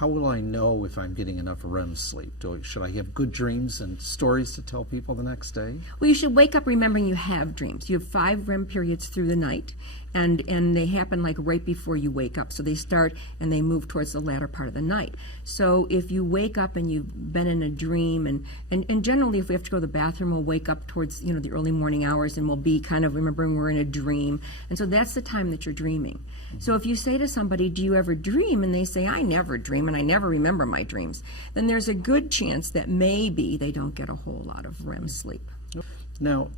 how will I know if I'm getting enough REM sleep? Should I have good dreams and stories to tell people the next day? Well, you should wake up remembering you have dreams. You have 5 REM periods through the night, and they happen like right before you wake up. So they start and they move towards the latter part of the night. So if you wake up and you've been in a dream, and generally if we have to go to the bathroom, we'll wake up towards the early morning hours and we'll be kind of remembering we're in a dream. And so that's the time that you're dreaming. So if you say to somebody, do you ever dream? And they say, I never dream and I never remember my dreams, then there's a good chance that maybe they don't get a whole lot of REM sleep. Now,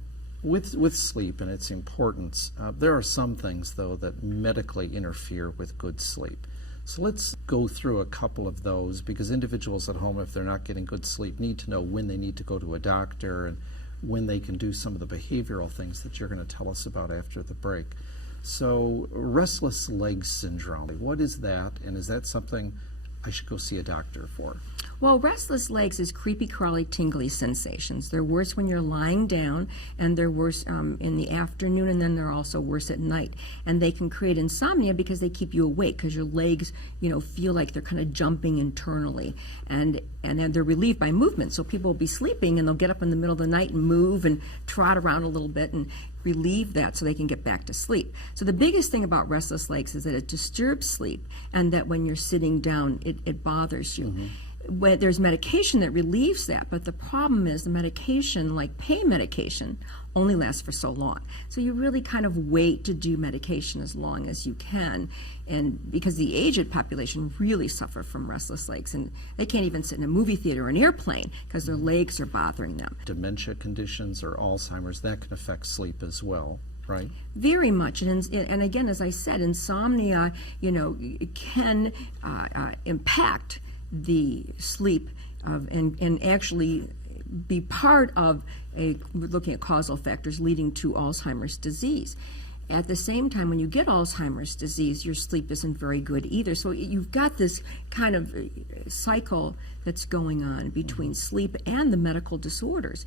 with sleep and its importance, there are some things, though, that medically interfere with good sleep. So let's go through a couple of those, because individuals at home, if they're not getting good sleep, need to know when they need to go to a doctor and when they can do some of the behavioral things that you're going to tell us about after the break. So restless leg syndrome, what is that, and is that something I should go see a doctor for? Well, restless legs is creepy, crawly, tingly sensations. They're worse when you're lying down, and they're worse in the afternoon, and then they're also worse at night. And they can create insomnia because they keep you awake, because your legs, feel like they're kind of jumping internally, and then they're relieved by movement. So people will be sleeping, and they'll get up in the middle of the night and move and trot around a little bit and relieve that so they can get back to sleep. So the biggest thing about restless legs is that it disturbs sleep, and that when you're sitting down, it bothers you. Mm-hmm. When there's medication that relieves that, but the problem is the medication, like pain medication, only lasts for so long. So you really kind of wait to do medication as long as you can, and because the aged population really suffer from restless legs, and they can't even sit in a movie theater or an airplane because their legs are bothering them. Dementia conditions or Alzheimer's, that can affect sleep as well, right? Very much, and again, as I said, insomnia, can impact the sleep and actually be part of looking at causal factors leading to Alzheimer's disease. At the same time, when you get Alzheimer's disease, your sleep isn't very good either. So you've got this kind of cycle that's going on between sleep and the medical disorders.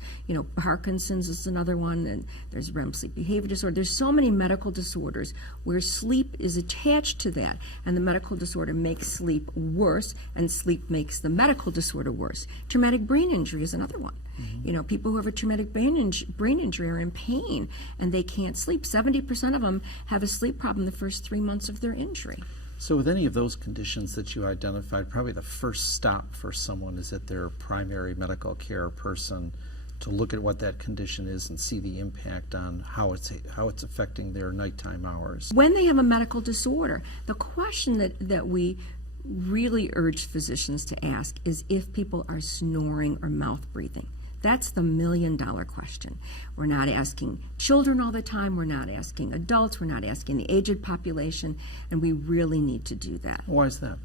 Parkinson's is another one, and there's REM sleep behavior disorder. There's so many medical disorders where sleep is attached to that, and the medical disorder makes sleep worse, and sleep makes the medical disorder worse. Traumatic brain injury is another one. Mm-hmm. People who have a traumatic brain injury are in pain, and they can't sleep. 70% of them have a sleep problem the first 3 months of their injury. So with any of those conditions that you identified, probably the first stop for someone is at their primary medical care person to look at what that condition is and see the impact on how it's affecting their nighttime hours. When they have a medical disorder, the question that we really urge physicians to ask is if people are snoring or mouth breathing. That's the million-dollar question. We're not asking children all the time. We're not asking adults. We're not asking the aged population, and we really need to do that. Why is that?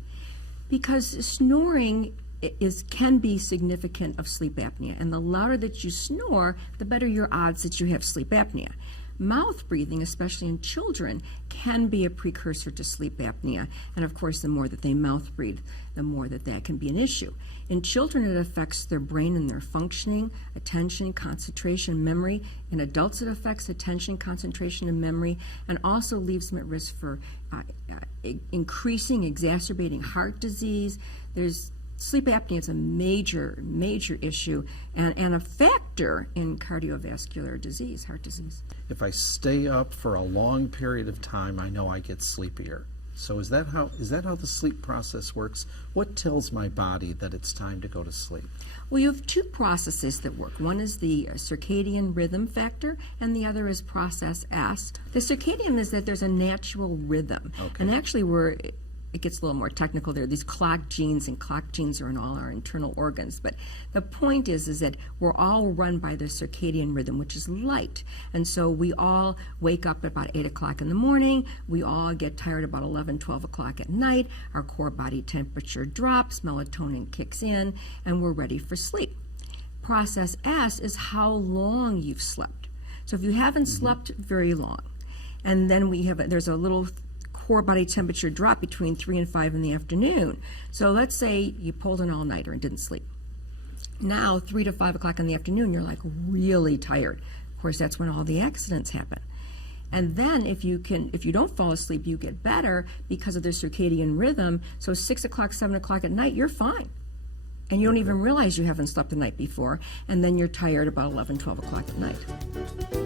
Because snoring can be significant of sleep apnea, and the louder that you snore, the better your odds that you have sleep apnea. Mouth breathing, especially in children, can be a precursor to sleep apnea, and of course the more that they mouth breathe, the more that can be an issue. In children, it affects their brain and their functioning, attention, concentration, memory. In adults, it affects attention, concentration, and memory, and also leaves them at risk for exacerbating heart disease. Sleep apnea is a major issue and a factor in cardiovascular disease, heart disease. If I stay up for a long period of time, I know I get sleepier. So is that how the sleep process works? What tells my body that it's time to go to sleep? Well, you have two processes that work. One is the circadian rhythm factor, and the other is process S. The circadian is that there's a natural rhythm. Okay. And actually it gets a little more technical there. These clock genes, and clock genes are in all our internal organs. But the point is that we're all run by the circadian rhythm, which is light. And so we all wake up at about 8 o'clock in the morning. We all get tired about 11, 12 o'clock at night. Our core body temperature drops, melatonin kicks in, and we're ready for sleep. Process S is how long you've slept. So if you haven't slept very long, and then there's a little core body temperature drop between 3 and 5 in the afternoon. So let's say you pulled an all-nighter and didn't sleep. Now, 3 to 5 o'clock in the afternoon, you're like really tired. Of course, that's when all the accidents happen. And then if you don't fall asleep, you get better because of the circadian rhythm. So 6 o'clock, 7 o'clock at night, you're fine. And you don't even realize you haven't slept the night before. And then you're tired about 11, 12 o'clock at night.